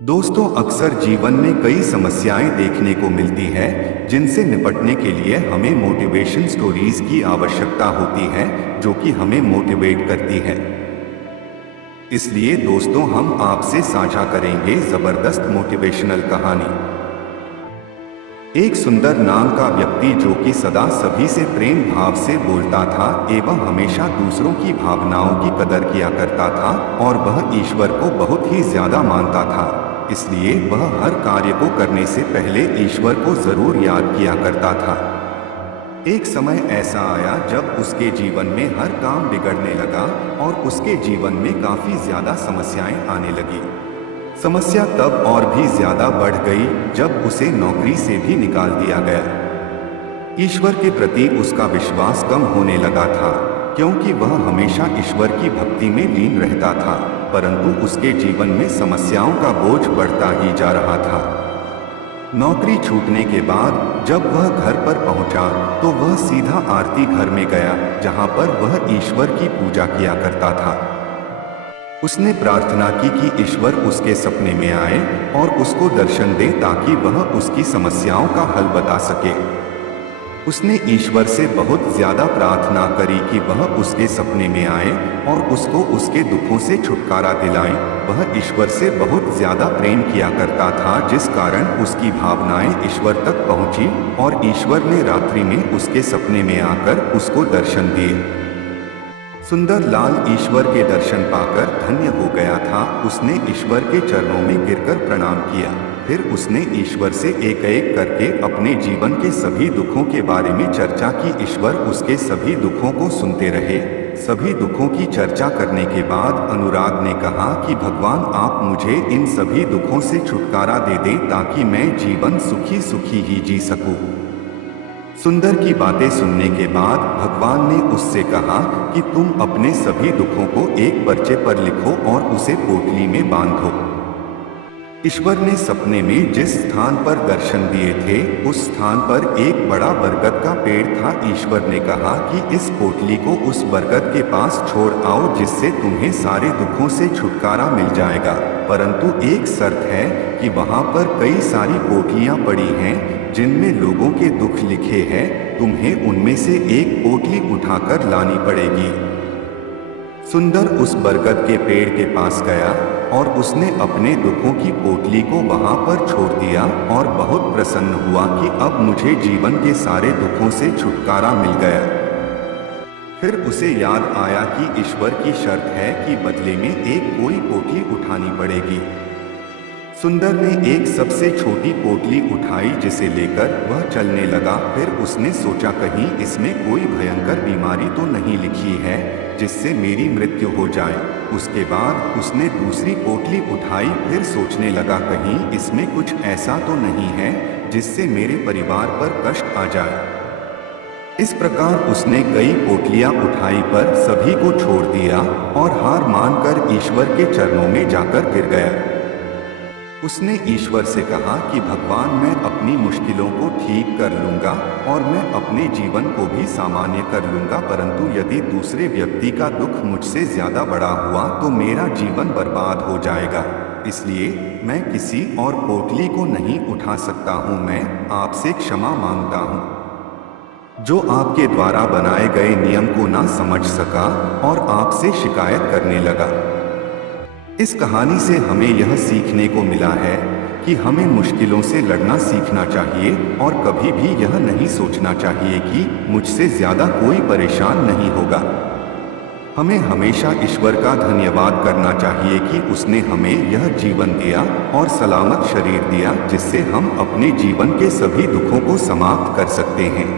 दोस्तों, अक्सर जीवन में कई समस्याएं देखने को मिलती है जिनसे निपटने के लिए हमें मोटिवेशन स्टोरीज की आवश्यकता होती है जो कि हमें मोटिवेट करती है। इसलिए दोस्तों, हम आपसे साझा करेंगे जबरदस्त मोटिवेशनल कहानी। एक सुंदर नाम का व्यक्ति जो कि सदा सभी से प्रेम भाव से बोलता था एवं हमेशा दूसरों की भावनाओं की कदर किया करता था और वह ईश्वर को बहुत ही ज्यादा मानता था। इसलिए वह हर कार्य को करने से पहले ईश्वर को जरूर याद किया करता था। एक समय ऐसा आया जब उसके जीवन में हर काम बिगड़ने लगा और उसके जीवन में काफी ज्यादा समस्याएं आने लगी। समस्या तब और भी ज्यादा बढ़ गई जब उसे नौकरी से भी निकाल दिया गया। ईश्वर के प्रति उसका विश्वास कम होने लगा था क्योंकि वह हमेशा ईश्वर की भक्ति में लीन रहता था, परंतु उसके जीवन में समस्याओं का बोझ बढ़ता ही जा रहा था। नौकरी छूटने के बाद जब वह घर पर पहुंचा तो वह सीधा आरती घर में गया जहां पर वह ईश्वर की पूजा किया करता था। उसने प्रार्थना की कि ईश्वर उसके सपने में आए और उसको दर्शन दे ताकि वह उसकी समस्याओं का हल बता सके। उसने ईश्वर से बहुत ज्यादा प्रार्थना करी कि वह उसके सपने में आए और उसको उसके दुखों से छुटकारा दिलाए। वह ईश्वर से बहुत ज्यादा प्रेम किया करता था जिस कारण उसकी भावनाएं ईश्वर तक पहुंची और ईश्वर ने रात्रि में उसके सपने में आकर उसको दर्शन दिए। सुंदर लाल ईश्वर के दर्शन पाकर धन्य हो गया था। उसने ईश्वर के चरणों में गिरकर प्रणाम किया। फिर उसने ईश्वर से एक एक करके अपने जीवन के सभी दुखों के बारे में चर्चा की। ईश्वर उसके सभी दुखों को सुनते रहे। सभी दुखों की चर्चा करने के बाद अनुराग ने कहा कि भगवान, आप मुझे इन सभी दुखों से छुटकारा दे दें ताकि मैं जीवन सुखी सुखी ही जी सकूं। सुंदर की बातें सुनने के बाद भगवान ने उससे कहा कि तुम अपने सभी दुखों को एक पर्चे पर लिखो और उसे पोटली में बांधो। ईश्वर ने सपने में जिस स्थान पर दर्शन दिए थे उस स्थान पर एक बड़ा बरगद का पेड़ था। ईश्वर ने कहा कि इस पोटली को उस बरगद के पास छोड़ आओ जिससे तुम्हें सारे दुखों से छुटकारा मिल जाएगा, परंतु एक शर्त है कि वहां पर कई सारी पोटलियां पड़ी हैं जिनमें लोगों के दुख लिखे हैं। तुम्हें उनमें से एक पोटली उठाकर लानी पड़ेगी। सुंदर उस बरगद के पेड़ के पास गया और उसने अपने दुखों की पोटली को वहां पर छोड़ दिया और बहुत प्रसन्न हुआ कि अब मुझे जीवन के सारे दुखों से छुटकारा मिल गया। फिर उसे याद आया कि ईश्वर की शर्त है कि बदले में एक कोई पोटली उठानी पड़ेगी। सुंदर ने एक सबसे छोटी पोटली उठाई जिसे लेकर वह चलने लगा। फिर उसने सोचा कहीं इसमें कोई भयंकर बीमारी तो नहीं लिखी है जिससे मेरी मृत्यु हो जाए। उसके बाद उसने दूसरी पोटली उठाई। फिर सोचने लगा कहीं इसमें कुछ ऐसा तो नहीं है जिससे मेरे परिवार पर कष्ट आ जाए। इस प्रकार उसने कई पोटलियां उठाई पर सभी को छोड़ दिया और हार मानकर ईश्वर के चरणों में जाकर गिर गया। उसने ईश्वर से कहा कि भगवान, मैं अपनी मुश्किलों को ठीक कर लूंगा और मैं अपने जीवन को भी सामान्य कर लूंगा, परंतु यदि दूसरे व्यक्ति का दुख मुझसे ज्यादा बड़ा हुआ तो मेरा जीवन बर्बाद हो जाएगा। इसलिए मैं किसी और पोटली को नहीं उठा सकता हूं। मैं आपसे क्षमा मांगता हूं जो आपके द्वारा बनाए गए नियम को ना समझ सका और आपसे शिकायत करने लगा। इस कहानी से हमें यह सीखने को मिला है कि हमें मुश्किलों से लड़ना सीखना चाहिए और कभी भी यह नहीं सोचना चाहिए कि मुझसे ज्यादा कोई परेशान नहीं होगा। हमें हमेशा ईश्वर का धन्यवाद करना चाहिए कि उसने हमें यह जीवन दिया और सलामत शरीर दिया जिससे हम अपने जीवन के सभी दुखों को समाप्त कर सकते हैं।